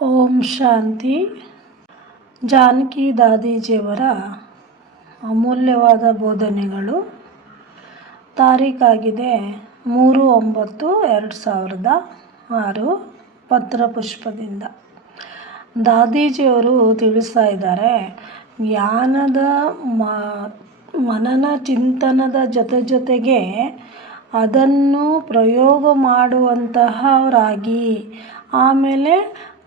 ಓಂ ಶಾಂತಿ. ಜಾನಕಿ ದಾದೀಜಿಯವರ ಅಮೂಲ್ಯವಾದ ಬೋಧನೆಗಳು. ತಾರೀಖಾಗಿದೆ ಮೂರು ಒಂಬತ್ತು ಎರಡು ಸಾವಿರದ ಆರು ಪತ್ರಪುಷ್ಪದಿಂದ ದಾದೀಜಿಯವರು ತಿಳಿಸ್ತಾ ಇದ್ದಾರೆ, ಜ್ಞಾನದ ಮನನ ಚಿಂತನದ ಜೊತೆ ಜೊತೆಗೆ ಅದನ್ನು ಪ್ರಯೋಗ ಮಾಡುವಂತಹವರಾಗಿ. ಆಮೇಲೆ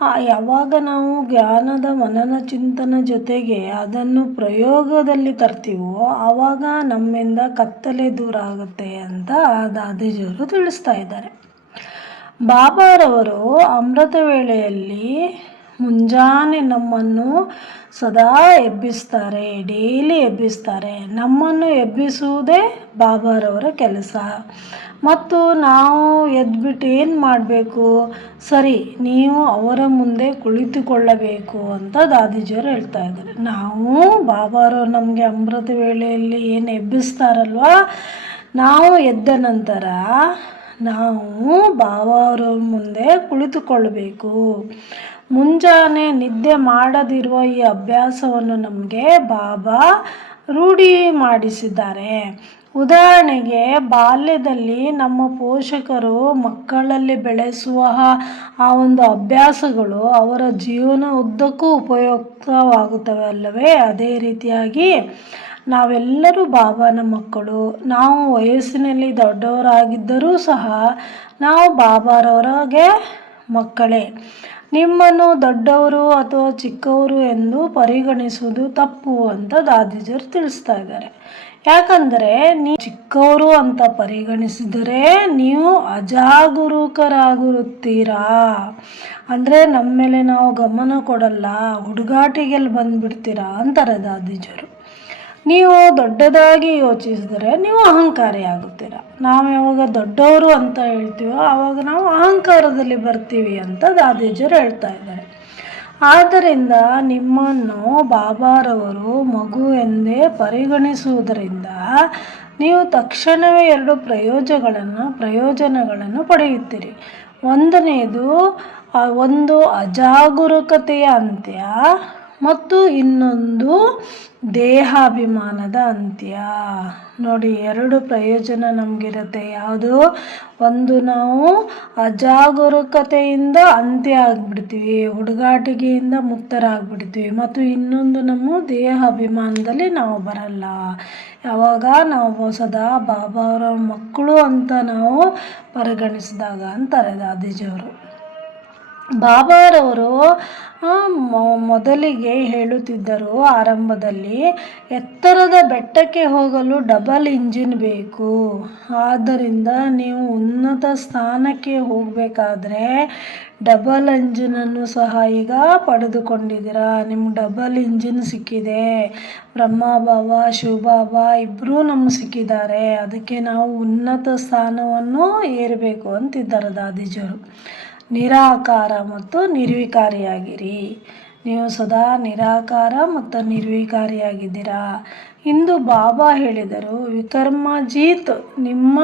ಯಾವಾಗ ನಾವು ಜ್ಞಾನದ ಮನನ ಚಿಂತನ ಜೊತೆಗೆ ಅದನ್ನು ಪ್ರಯೋಗದಲ್ಲಿ ತರ್ತೀವೋ, ಆವಾಗ ನಮ್ಮಿಂದ ಕತ್ತಲೆ ದೂರ ಆಗುತ್ತೆ ಅಂತ ದಾದೀಜಿಯವರು ತಿಳಿಸ್ತಾ ಇದ್ದಾರೆ. ಬಾಬಾರವರು ಅಮೃತ ವೇಳೆಯಲ್ಲಿ ಮುಂಜಾನೆ ನಮ್ಮನ್ನು ಸದಾ ಎಬ್ಬಿಸ್ತಾರೆ, ಡೈಲಿ ಎಬ್ಬಿಸ್ತಾರೆ. ನಮ್ಮನ್ನು ಎಬ್ಬಿಸುವುದೇ ಬಾಬಾರವರ ಕೆಲಸ. ಮತ್ತು ನಾವು ಎದ್ಬಿಟ್ಟು ಏನು ಮಾಡಬೇಕು? ಸರಿ, ನೀವು ಅವರ ಮುಂದೆ ಕುಳಿತುಕೊಳ್ಳಬೇಕು ಅಂತ ದಾದಿಜಿಯವರು ಹೇಳ್ತಾ ಇದ್ದಾರೆ. ನಾವು ಬಾಬಾರವರು ನಮಗೆ ಅಮೃತ ವೇಳೆಯಲ್ಲಿ ಏನು ಎಬ್ಬಿಸ್ತಾರಲ್ವಾ? ನಾವು ಎದ್ದ ನಂತರ ನಾವು ಬಾಬಾವರ ಮುಂದೆ ಕುಳಿತುಕೊಳ್ಳಬೇಕು. ಮುಂಜಾನೆ ನಿದ್ದೆ ಮಾಡದಿರುವ ಈ ಅಭ್ಯಾಸವನ್ನು ನಮಗೆ ಬಾಬಾ ರೂಢಿ ಮಾಡಿಸಿದ್ದಾರೆ. ಉದಾಹರಣೆಗೆ, ಬಾಲ್ಯದಲ್ಲಿ ನಮ್ಮ ಪೋಷಕರು ಮಕ್ಕಳಲ್ಲಿ ಬೆಳೆಸುವ ಆ ಒಂದು ಅಭ್ಯಾಸಗಳು ಅವರ ಜೀವನ ಉದ್ದಕ್ಕೂ ಉಪಯುಕ್ತವಾಗುತ್ತವೆ ಅಲ್ಲವೇ? ಅದೇ ರೀತಿಯಾಗಿ ನಾವೆಲ್ಲರೂ ಬಾಬಾನ ಮಕ್ಕಳು. ನಾವು ವಯಸ್ಸಿನಲ್ಲಿ ದೊಡ್ಡವರಾಗಿದ್ದರೂ ಸಹ ನಾವು ಬಾಬಾರವರಿಗೆ ಮಕ್ಕಳೇ. ನಿಮ್ಮನ್ನು ದೊಡ್ಡವರು ಅಥವಾ ಚಿಕ್ಕವರು ಎಂದು ಪರಿಗಣಿಸುವುದು ತಪ್ಪು ಅಂತ ದಾದಿಜರು ತಿಳಿಸ್ತಾ ಇದ್ದಾರೆ. ಯಾಕಂದರೆ, ನೀವು ಚಿಕ್ಕವರು ಅಂತ ಪರಿಗಣಿಸಿದರೆ ನೀವು ಅಜಾಗರೂಕರಾಗಿರುತ್ತೀರಾ? ಅಂದರೆ ನಮ್ಮ ಮೇಲೆ ನಾವು ಗಮನ ಕೊಡಲ್ಲ ಹುಡುಗಾಟಿಗೆಲ್ಲಿ ಬಂದುಬಿಡ್ತೀರಾ ಅಂತಾರೆ ದಾದಿಜರು. ನೀವು ದೊಡ್ಡದಾಗಿ ಯೋಚಿಸಿದರೆ ನೀವು ಅಹಂಕಾರಿ ಆಗುತ್ತೀರ? ನಾವು ಯಾವಾಗ ದೊಡ್ಡವರು ಅಂತ ಹೇಳ್ತೀವೋ ಆವಾಗ ನಾವು ಅಹಂಕಾರದಲ್ಲಿ ಬರ್ತೀವಿ ಅಂತ ದಾದೇಜರು ಹೇಳ್ತಾ ಇದ್ದಾರೆ. ಆದ್ದರಿಂದ ನಿಮ್ಮನ್ನು ಬಾಬಾರವರು ಮಗು ಎಂದೇ ಪರಿಗಣಿಸುವುದರಿಂದ ನೀವು ತಕ್ಷಣವೇ ಎರಡು ಪ್ರಯೋಜನಗಳನ್ನು ಪ್ರಯೋಜನಗಳನ್ನು ಪಡೆಯುತ್ತೀರಿ. ಒಂದನೆಯದು ಒಂದು ಅಜಾಗರೂಕತೆಯ ಅಂತ್ಯ ಮತ್ತು ಇನ್ನೊಂದು ದೇಹಾಭಿಮಾನದ ಅಂತ್ಯ. ನೋಡಿ, ಎರಡು ಪ್ರಯೋಜನ ನಮಗಿರುತ್ತೆ. ಯಾವುದು? ಒಂದು ನಾವು ಅಜಾಗರೂಕತೆಯಿಂದ ಅಂತ್ಯ ಆಗಿಬಿಡ್ತೀವಿ, ಹುಡುಗಾಟಿಕೆಯಿಂದ ಮುಕ್ತರಾಗ್ಬಿಡ್ತೀವಿ, ಮತ್ತು ಇನ್ನೊಂದು ನಮ್ಮ ದೇಹ ಅಭಿಮಾನದಲ್ಲಿ ನಾವು ಬರಲ್ಲ. ಯಾವಾಗ? ನಾವು ಸದಾ ಬಾಬಾ ಅವರ ಮಕ್ಕಳು ಅಂತ ನಾವು ಪರಿಗಣಿಸಿದಾಗ ಅಂತಾರೆ ದಾದೀಜಿಯವರು ಬಾಬಾರವರು ಮೊದಲಿಗೆ ಹೇಳುತ್ತಿದ್ದರು ಆರಂಭದಲ್ಲಿ, ಎತ್ತರದ ಬೆಟ್ಟಕ್ಕೆ ಹೋಗಲು ಡಬಲ್ ಇಂಜಿನ್ ಬೇಕು. ಆದ್ದರಿಂದ ನೀವು ಉನ್ನತ ಸ್ಥಾನಕ್ಕೆ ಹೋಗಬೇಕಾದ್ರೆ ಡಬಲ್ ಇಂಜಿನನ್ನು ಸಹ ಈಗ ಪಡೆದುಕೊಂಡಿದ್ದೀರಾ? ನಿಮ್ಗೆ ಡಬಲ್ ಇಂಜಿನ್ ಸಿಕ್ಕಿದೆ. ಬ್ರಹ್ಮ ಬಾಬಾ ಶಿವಬಾಬಾ ಇಬ್ಬರೂ ನಮ್ಗೆ ಸಿಕ್ಕಿದ್ದಾರೆ. ಅದಕ್ಕೆ ನಾವು ಉನ್ನತ ಸ್ಥಾನವನ್ನು ಏರಬೇಕು ಅಂತಿದ್ದಾರೆ ದಾದೀಜಿಯವರು ನಿರಾಕಾರ ಮತ್ತು ನಿರ್ವಿಕಾರಿಯಾಗಿರಿ. ನೀವು ಸದಾ ನಿರಾಕಾರ ಮತ್ತು ನಿರ್ವಿಕಾರಿಯಾಗಿದ್ದೀರಾ? ಇಂದು ಬಾಬಾ ಹೇಳಿದರು, ವಿಕರ್ಮಜೀತ್, ನಿಮ್ಮ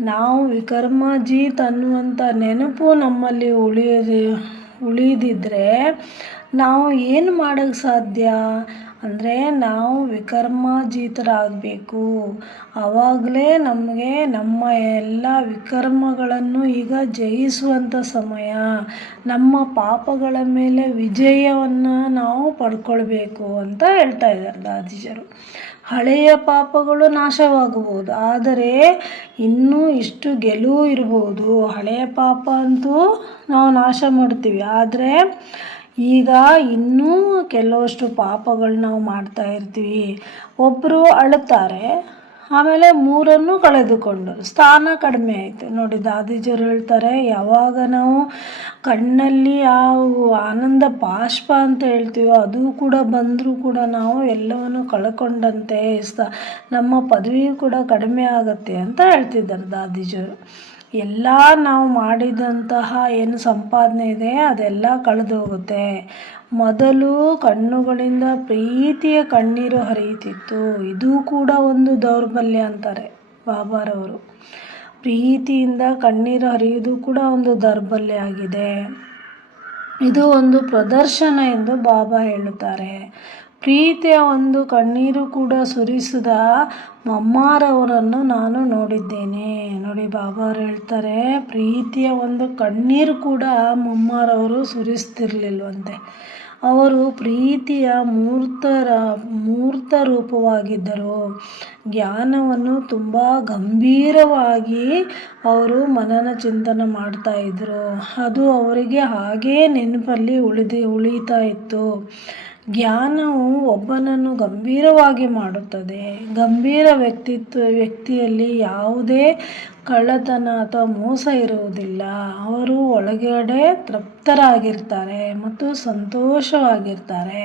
ನಾವು ವಿಕರ್ಮಜೀತ್ ಅನ್ನುವಂಥ ನೆನಪು ನಮ್ಮಲ್ಲಿ ಉಳಿಯದೆ ಉಳಿದಿದ್ದರೆ ನಾವು ಏನು ಮಾಡೋಕ್ಕೆ ಸಾಧ್ಯ? ಅಂದರೆ ನಾವು ವಿಕರ್ಮಜೀತರಾಗಬೇಕು ಆವಾಗಲೇ ನಮಗೆ ನಮ್ಮ ಎಲ್ಲ ವಿಕರ್ಮಗಳನ್ನು ಈಗ ಜಯಿಸುವಂಥ ಸಮಯ. ನಮ್ಮ ಪಾಪಗಳ ಮೇಲೆ ವಿಜಯವನ್ನು ನಾವು ಪಡ್ಕೊಳ್ಬೇಕು ಅಂತ ಹೇಳ್ತಾ ಇದ್ದಾರೆ ದಾದೀಜರು ಹಳೆಯ ಪಾಪಗಳು ನಾಶವಾಗಬಹುದು. ಆದರೆ ಇನ್ನೂ ಇಷ್ಟು ಗೆಲುವು ಇರಬಹುದು ಹಳೆಯ ಪಾಪ ಅಂತೂ ನಾವು ನಾಶ ಮಾಡ್ತೀವಿ. ಆದರೆ ಈಗ ಇನ್ನೂ ಕೆಲವಷ್ಟು ಪಾಪಗಳು ನಾವು ಮಾಡ್ತಾ ಇರ್ತೀವಿ. ಒಬ್ಬರು ಅಳುತ್ತಾರೆ, ಆಮೇಲೆ ಮೂರನ್ನು ಕಳೆದುಕೊಂಡು, ಸ್ಥಾನ ಕಡಿಮೆ ಆಯಿತು. ನೋಡಿ ದಾದಿಜರು ಹೇಳ್ತಾರೆ, ಯಾವಾಗ ನಾವು ಕಣ್ಣಲ್ಲಿ ಆ ಆನಂದ ಬಾಷ್ಪ ಅಂತ ಹೇಳ್ತೀವೋ, ಅದು ಕೂಡ ಬಂದರೂ ಕೂಡ ನಾವು ಎಲ್ಲವನ್ನು ಕಳ್ಕೊಂಡಂತೆ. ಸ್ಥ ನಮ್ಮ ಪದವಿ ಕೂಡ ಕಡಿಮೆ ಆಗುತ್ತೆ ಅಂತ ಹೇಳ್ತಿದ್ದಾರೆ ದಾದೀಜಿಯವರು ಎಲ್ಲ ನಾವು ಮಾಡಿದಂತಹ ಏನು ಸಂಪಾದನೆ ಇದೆ, ಅದೆಲ್ಲ ಕಳೆದೋಗುತ್ತೆ. ಮೊದಲು ಕಣ್ಣುಗಳಿಂದ ಪ್ರೀತಿಯ ಕಣ್ಣೀರು ಹರಿಯುತ್ತಿತ್ತು. ಇದು ಕೂಡ ಒಂದು ದೌರ್ಬಲ್ಯ ಅಂತಾರೆ ಬಾಬಾರವರು. ಪ್ರೀತಿಯಿಂದ ಕಣ್ಣೀರು ಹರಿಯುವುದು ಕೂಡ ಒಂದು ದೌರ್ಬಲ್ಯ ಆಗಿದೆ. ಇದು ಒಂದು ಪ್ರದರ್ಶನ ಎಂದು ಬಾಬಾ ಹೇಳುತ್ತಾರೆ. ಪ್ರೀತಿಯ ಒಂದು ಕಣ್ಣೀರು ಕೂಡ ಸುರಿಸಿದ ಮಮ್ಮಾರವರನ್ನು ನಾನು ನೋಡಿದ್ದೇನೆ. ನೋಡಿ ಬಾಬಾ ಅವರು ಹೇಳ್ತಾರೆ, ಪ್ರೀತಿಯ ಒಂದು ಕಣ್ಣೀರು ಕೂಡ ಮಮ್ಮಾರವರು ಸುರಿಸ್ತಿರ್ಲಿಲ್ವಂತೆ. ಅವರು ಪ್ರೀತಿಯ ಮೂರ್ತರ, ಮೂರ್ತ ರೂಪವಾಗಿದ್ದರು. ಜ್ಞಾನವನ್ನು ತುಂಬ ಗಂಭೀರವಾಗಿ ಅವರು ಮನನ ಚಿಂತನೆ ಮಾಡ್ತಾ ಇದ್ದರು ಅದು ಅವರಿಗೆ ಹಾಗೇ ನೆನಪಲ್ಲಿ ಉಳಿದು, ಉಳಿತಾ ಇತ್ತು. ಜ್ಞಾನವು ಒಬ್ಬನನ್ನು ಗಂಭೀರವಾಗಿ ಮಾಡುತ್ತದೆ. ಗಂಭೀರ ವ್ಯಕ್ತಿತ್ವ, ವ್ಯಕ್ತಿಯಲ್ಲಿ ಯಾವುದೇ ಕಳ್ಳತನ ಅಥವಾ ಮೋಸ ಇರುವುದಿಲ್ಲ. ಅವರು ಒಳಗಡೆ ತೃಪ್ತರಾಗಿರ್ತಾರೆ ಮತ್ತು ಸಂತೋಷವಾಗಿರ್ತಾರೆ.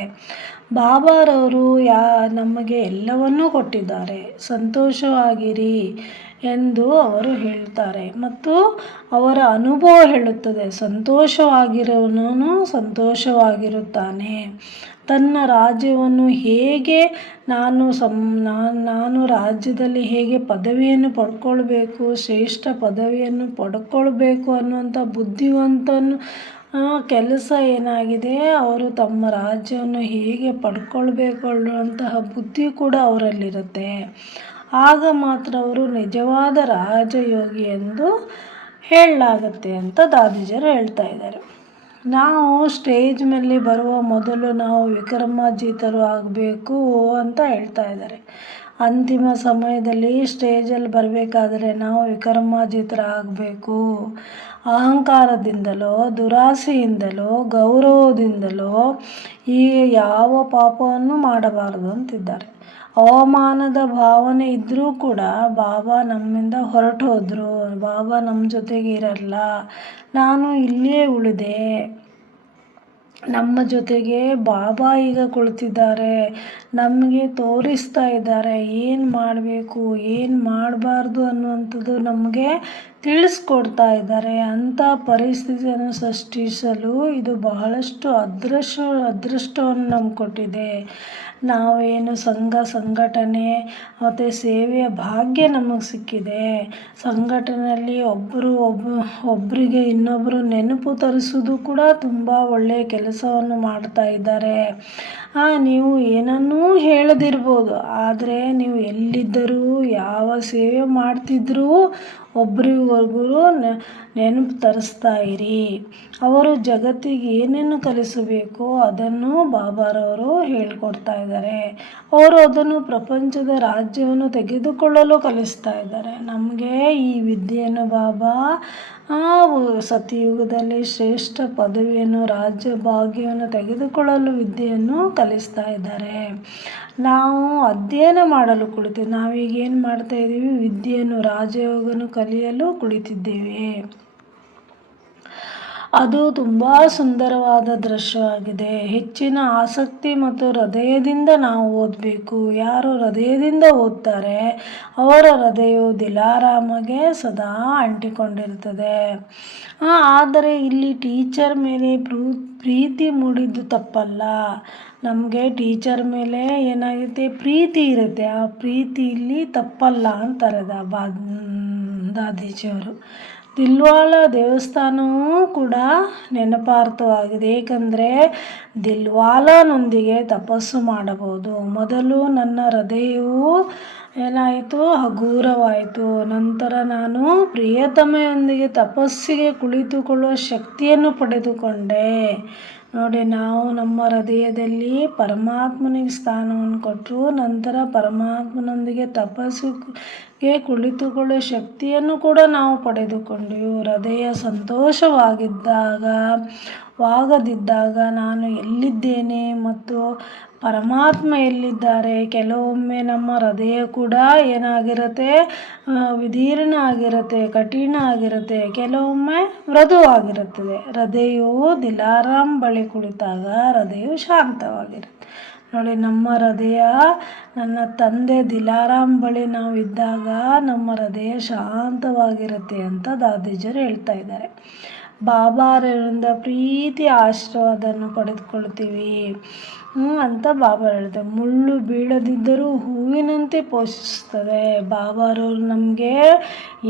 ಬಾಬಾರವರು ಯಾ, ನಮಗೆ ಎಲ್ಲವನ್ನೂ ಕೊಟ್ಟಿದ್ದಾರೆ. ಸಂತೋಷವಾಗಿರಿ ಎಂದು ಅವರು ಹೇಳ್ತಾರೆ ಮತ್ತು ಅವರ ಅನುಭವ ಹೇಳುತ್ತದೆ. ಸಂತೋಷವಾಗಿರೋನು ಸಂತೋಷವಾಗಿರುತ್ತಾನೆ. ತನ್ನ ರಾಜ್ಯವನ್ನು ಹೇಗೆ ನಾನು ಸಂ, ನಾನು ನಾನು ರಾಜ್ಯದಲ್ಲಿ ಹೇಗೆ ಪದವಿಯನ್ನು ಪಡ್ಕೊಳ್ಬೇಕು, ಶ್ರೇಷ್ಠ ಪದವಿಯನ್ನು ಪಡ್ಕೊಳ್ಬೇಕು ಅನ್ನುವಂಥ ಬುದ್ಧಿವಂತನು ಕೆಲಸ ಏನಾಗಿದೆ? ಅವರು ತಮ್ಮ ರಾಜ್ಯವನ್ನು ಹೇಗೆ ಪಡ್ಕೊಳ್ಬೇಕು ಅನ್ನುವಂತಹ ಬುದ್ಧಿ ಕೂಡ ಅವರಲ್ಲಿರುತ್ತೆ. ಆಗ ಮಾತ್ರ ಅವರು ನಿಜವಾದ ರಾಜಯೋಗಿ ಎಂದು ಹೇಳಲಾಗುತ್ತೆ ಅಂತ ದಾದಿಜರು ಹೇಳ್ತಾ ಇದ್ದಾರೆ. ನಾವು ಸ್ಟೇಜ್ ಮೇಲೆ ಬರುವ ಮೊದಲು ನಾವು ವಿಕ್ರಮಾಜಿತರು ಆಗಬೇಕು ಅಂತ ಹೇಳ್ತಾ ಇದ್ದಾರೆ. ಅಂತಿಮ ಸಮಯದಲ್ಲಿ ಸ್ಟೇಜಲ್ಲಿ ಬರಬೇಕಾದ್ರೆ ನಾವು ವಿಕ್ರಮಾರ್ಜಿತರಾಗಬೇಕು ಅಹಂಕಾರದಿಂದಲೋ, ದುರಾಸೆಯಿಂದಲೋ, ಗೌರವದಿಂದಲೋ ಈ ಯಾವ ಪಾಪವನ್ನು ಮಾಡಬಾರದು ಅಂತಿದ್ದಾರೆ. ಅವಮಾನದ ಭಾವನೆ ಇದ್ದರೂ ಕೂಡ ಬಾಬಾ ನಮ್ಮಿಂದ ಹೊರಟು ಹೋದರು ಬಾಬಾ ನಮ್ಮ ಜೊತೆಗೆ ಇರಲ್ಲ, ನಾನು ಇಲ್ಲೇ ಉಳಿದೆ. ನಮ್ಮ ಜೊತೆಗೆ ಬಾಬಾ ಈಗ ಕುಳಿತಿದ್ದಾರೆ. ನಮಗೆ ತೋರಿಸ್ತಾ ಇದ್ದಾರೆ. ಏನು ಮಾಡಬೇಕು? ಏನು ಮಾಡಬಾರ್ದು ಅನ್ನುವಂಥದ್ದು ನಮಗೆ ತಿಳಿಸ್ಕೊಡ್ತಾ ಇದ್ದಾರೆ. ಅಂಥ ಪರಿಸ್ಥಿತಿಯನ್ನು ಸೃಷ್ಟಿಸಲು ಇದು ಬಹಳಷ್ಟು ಅದೃಶ್ಯ ಅದೃಷ್ಟವನ್ನು ನಮ್ಗೆ ಕೊಟ್ಟಿದೆ ನಾವೇನು ಸಂಘ, ಸಂಘಟನೆ ಮತ್ತು ಸೇವೆಯ ಭಾಗ್ಯ ನಮಗೆ ಸಿಕ್ಕಿದೆ. ಸಂಘಟನೆಯಲ್ಲಿ ಒಬ್ಬರು ಒಬ್ಬ ಒಬ್ಬರಿಗೆ ಇನ್ನೊಬ್ಬರು ನೆನಪು ತರಿಸೋದು ಕೂಡ ತುಂಬ ಒಳ್ಳೆಯ ಕೆಲಸವನ್ನು ಮಾಡ್ತಾ ಇದ್ದಾರೆ. ನೀವು ಏನನ್ನೂ ಹೇಳದಿರ್ಬೋದು. ಆದರೆ ನೀವು ಎಲ್ಲಿದ್ದರೂ, ಯಾವ ಸೇವೆ ಮಾಡ್ತಿದ್ರೂ ಒಬ್ರಿಗೊಬ್ರು ನೆನಪು ತರಿಸ್ತಾ ಇರಿ. ಅವರು ಜಗತ್ತಿಗೆ ಏನೇನು ಕಲಿಸಬೇಕು ಅದನ್ನು ಬಾಬಾರವರು ಹೇಳ್ಕೊಡ್ತಾ ಇದ್ದಾರೆ. ಅವರು ಅದನ್ನು ಪ್ರಪಂಚದ ರಾಜ್ಯವನ್ನು ತೆಗೆದುಕೊಳ್ಳಲು ಕಲಿಸ್ತಾ ಇದ್ದಾರೆ. ನಮಗೆ ಈ ವಿದ್ಯೆಯನ್ನು ಬಾಬಾ ಸತಿಯುಗದಲ್ಲಿ ಶ್ರೇಷ್ಠ ಪದವಿಯನ್ನು ರಾಜ್ಯ ಭಾಗ್ಯವನ್ನು ತೆಗೆದುಕೊಳ್ಳಲು ವಿದ್ಯೆಯನ್ನು ಕಲಿಸ್ತಾ ಇದ್ದಾರೆ. ನಾವು ಅಧ್ಯಯನ ಮಾಡಲು ಕುಳಿತು, ನಾವೀಗ ಏನು ಮಾಡ್ತಾ ಇದ್ದೀವಿ ವಿದ್ಯೆಯನ್ನು, ರಾಜಯೋಗವನ್ನು ಕಲಿಯಲು ಕುಳಿತಿದ್ದೇವೆ. ಅದು ತುಂಬ ಸುಂದರವಾದ ದೃಶ್ಯವಾಗಿದೆ. ಹೆಚ್ಚಿನ ಆಸಕ್ತಿ ಮತ್ತು ಹೃದಯದಿಂದ ನಾವು ಓದಬೇಕು. ಯಾರು ಹೃದಯದಿಂದ ಓದ್ತಾರೆ, ಅವರ ಹೃದಯವು ದಿಲಾರಾಮಗೆ ಸದಾ ಅಂಟಿಕೊಂಡಿರ್ತದೆ ಆದರೆ ಇಲ್ಲಿ ಟೀಚರ್ ಮೇಲೆ ಪ್ರೀತಿ ಮೂಡಿದ್ದು ತಪ್ಪಲ್ಲ. ನಮಗೆ ಟೀಚರ್ ಮೇಲೆ ಏನಾಗುತ್ತೆ? ಪ್ರೀತಿ ಇರುತ್ತೆ. ಆ ಪ್ರೀತಿ ಇಲ್ಲಿ ತಪ್ಪಲ್ಲ ಅಂತಾರೆ ದಾ ಬಾ ದಾದೀಜಿಯವರು ದಿಲ್ವಾಲ ದೇವಸ್ಥಾನವೂ ಕೂಡ ನೆನಪಾರ್ಥವಾಗಿದೆ. ಏಕೆಂದರೆ ದಿಲ್ವಾಲನೊಂದಿಗೆ ತಪಸ್ಸು ಮಾಡಬಹುದು. ಮೊದಲು ನನ್ನ ಹೃದಯವು ಏನಾಯಿತು? ಹಗೂರವಾಯಿತು. ನಂತರ ನಾನು ಪ್ರಿಯತಮೆಯೊಂದಿಗೆ ತಪಸ್ಸಿಗೆ ಕುಳಿತುಕೊಳ್ಳುವ ಶಕ್ತಿಯನ್ನು ಪಡೆದುಕೊಂಡೆ. ನೋಡಿ, ನಾವು ನಮ್ಮ ಹೃದಯದಲ್ಲಿ ಪರಮಾತ್ಮನಿಗೆ ಸ್ಥಾನವನ್ನು ಕೊಟ್ಟರು ನಂತರ ಪರಮಾತ್ಮನೊಂದಿಗೆ ತಪಸ್ಸಿಗೆ ಕುಳಿತುಕೊಳ್ಳುವ ಶಕ್ತಿಯನ್ನು ಕೂಡ ನಾವು ಪಡೆದುಕೊಂಡೆವು. ಹೃದಯ ಸಂತೋಷವಾಗಿದ್ದಾಗ, ವಾಗದಿದ್ದಾಗ ನಾನು ಎಲ್ಲಿದ್ದೇನೆ ಮತ್ತು ಪರಮಾತ್ಮ ಎಲ್ಲಿದ್ದಾರೆ? ಕೆಲವೊಮ್ಮೆ ನಮ್ಮ ಹೃದಯ ಕೂಡ ಏನಾಗಿರುತ್ತೆ? ವಿದೀರ್ಣ ಆಗಿರುತ್ತೆ, ಕಠಿಣ ಆಗಿರುತ್ತೆ. ಕೆಲವೊಮ್ಮೆ ಮೃದುವಾಗಿರುತ್ತದೆ. ಹೃದಯವು ದಿಲಾರಾಮ್ ಬಳಿ ಕುಳಿತಾಗ ಹೃದಯವು ಶಾಂತವಾಗಿರುತ್ತೆ. ನೋಡಿ, ನಮ್ಮ ಹೃದಯ, ನನ್ನ ತಂದೆ ದಿಲಾರಾಮ್ ಬಳಿ ನಾವು ಇದ್ದಾಗ ನಮ್ಮ ಹೃದಯ ಶಾಂತವಾಗಿರುತ್ತೆ ಅಂತ ದಾದಿಜರು ಹೇಳ್ತಾ ಇದ್ದಾರೆ. ಬಾಬಾರವರಿಂದ ಪ್ರೀತಿ ಆಶೀರ್ವಾದವನ್ನು ಪಡೆದುಕೊಳ್ತೀವಿ ಅಂತ ಬಾಬಾ ಹೇಳ್ತಾರೆ. ಮುಳ್ಳು ಬೀಳದಿದ್ದರೂ ಹೂವಿನಂತೆ ಪೋಷಿಸ್ತದೆ ಬಾಬಾರವ್ರು ನಮಗೆ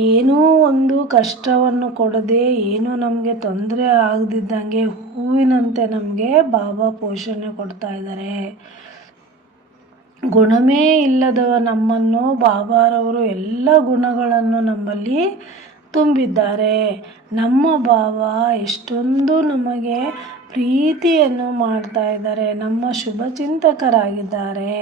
ಏನೂ ಒಂದು ಕಷ್ಟವನ್ನು ಕೊಡದೆ, ಏನೂ ನಮಗೆ ತೊಂದರೆ ಆಗದಿದ್ದಂಗೆ ಹೂವಿನಂತೆ ನಮಗೆ ಬಾಬಾ ಪೋಷಣೆ ಕೊಡ್ತಾ ಇದ್ದಾರೆ. ಗುಣವೇ ಇಲ್ಲದವ ನಮ್ಮನ್ನು, ಬಾಬಾರವರು ಎಲ್ಲ ಗುಣಗಳನ್ನು ನಮ್ಮಲ್ಲಿ ತುಂಬಿದ್ದಾರೆ. ನಮ್ಮ ಭಾವ ಎಷ್ಟೊಂದು ನಮಗೆ ಪ್ರೀತಿಯನ್ನು ಮಾಡ್ತಾ ಇದ್ದಾರೆ. ನಮ್ಮ ಶುಭ ಚಿಂತಕರಾಗಿದ್ದಾರೆ.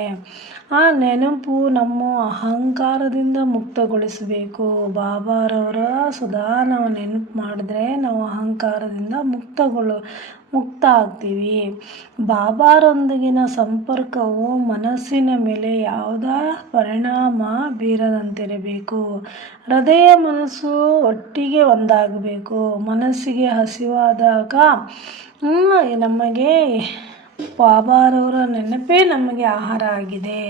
ಆ ನೆನಪು ನಮ್ಮ ಅಹಂಕಾರದಿಂದ ಮುಕ್ತಗೊಳಿಸಬೇಕು. ಬಾಬಾರವರ ಸದಾ ನಾವು ನೆನಪು ಮಾಡಿದ್ರೆ ನಾವು ಅಹಂಕಾರದಿಂದ ಮುಕ್ತಗೊಳ ಮುಕ್ತ ಆಗ್ತೀವಿ ಬಾಬಾರೊಂದಿಗಿನ ಸಂಪರ್ಕವು ಮನಸ್ಸಿನ ಮೇಲೆ ಯಾವುದೇ ಪರಿಣಾಮ ಬೀರದಂತಿರಬೇಕು. ಹೃದಯ ಮನಸ್ಸು ಒಟ್ಟಿಗೆ ಒಂದಾಗಬೇಕು. ಮನಸ್ಸಿಗೆ ಹಸಿವಾದಾಗ ನಮಗೆ ಬಾಬಾರವರ ನೆನಪೇ ನಮಗೆ ಆಹಾರ ಆಗಿದೆ.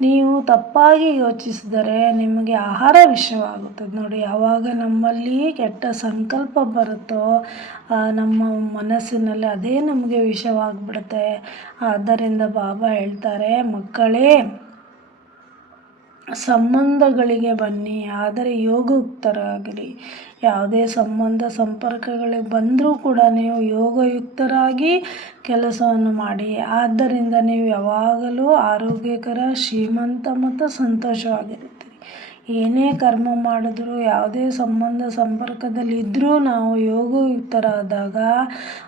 ನೀವು ತಪ್ಪಾಗಿ ಯೋಚಿಸಿದರೆ ನಿಮಗೆ ಆಹಾರ ವಿಷವಾಗುತ್ತದೆ ನೋಡಿ, ಯಾವಾಗ ನಮ್ಮಲ್ಲಿ ಕೆಟ್ಟ ಸಂಕಲ್ಪ ಬರುತ್ತೋ ನಮ್ಮ ಮನಸ್ಸಿನಲ್ಲಿ ಅದೇ ನಮಗೆ ವಿಷವಾಗಿಬಿಡುತ್ತೆ ಆದ್ದರಿಂದ ಬಾಬಾ ಹೇಳ್ತಾರೆ, ಮಕ್ಕಳೇ ಸಂಬಂಧಗಳಿಗೆ ಬನ್ನಿ, ಆದರೆ ಯೋಗಯುಕ್ತರಾಗಿರಿ ಯಾವುದೇ ಸಂಬಂಧ ಸಂಪರ್ಕಗಳಿಗೆ ಬಂದರೂ ಕೂಡ ನೀವು ಯೋಗಯುಕ್ತರಾಗಿ ಕೆಲಸವನ್ನು ಮಾಡಿ. ಆದ್ದರಿಂದ ನೀವು ಯಾವಾಗಲೂ ಆರೋಗ್ಯಕರ, ಶ್ರೀಮಂತ ಮತ್ತು ಸಂತೋಷವಾಗಿರುತ್ತೀರಿ. ಏನೇ ಕರ್ಮ ಮಾಡಿದ್ರು, ಯಾವುದೇ ಸಂಬಂಧ ಸಂಪರ್ಕದಲ್ಲಿ ಇದ್ದರೂ ನಾವು ಯೋಗಯುಕ್ತರಾದಾಗ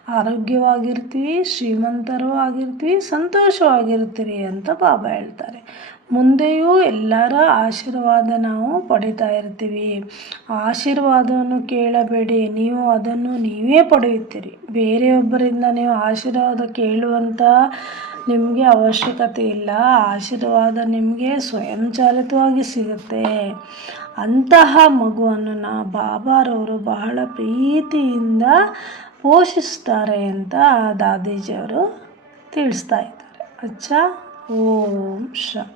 ಆರೋಗ್ಯವಾಗಿರ್ತೀವಿ, ಶ್ರೀಮಂತರೂ ಆಗಿರ್ತೀವಿ, ಸಂತೋಷವಾಗಿರ್ತೀರಿ ಅಂತ ಬಾಬಾ ಹೇಳ್ತಾರೆ. ಮುಂದೆಯೂ ಎಲ್ಲರ ಆಶೀರ್ವಾದ ನಾವು ಪಡಿತಾ ಇರ್ತೀವಿ. ಆಶೀರ್ವಾದವನ್ನು ಕೇಳಬೇಡಿ. ನೀವು ಅದನ್ನು ನೀವೇ ಪಡೆಯುತ್ತೀರಿ. ಬೇರೆಯೊಬ್ಬರಿಂದ ನೀವು ಆಶೀರ್ವಾದ ಕೇಳುವಂಥ ನಿಮಗೆ ಅವಶ್ಯಕತೆ ಇಲ್ಲ. ಆಶೀರ್ವಾದ ನಿಮಗೆ ಸ್ವಯಂಚಾಲಿತವಾಗಿ ಸಿಗುತ್ತೆ. ಅಂತಹ ಮಗುವನ್ನು ನಾ ಬಾಬಾರವರು ಬಹಳ ಪ್ರೀತಿಯಿಂದ ಪೋಷಿಸ್ತಾರೆ ಅಂತ ದಾದೀಜಿಯವರು ತಿಳಿಸ್ತಾ ಇದ್ದಾರೆ. ಅಚ್ಚ, ಓಂ ಶಾಂತಿ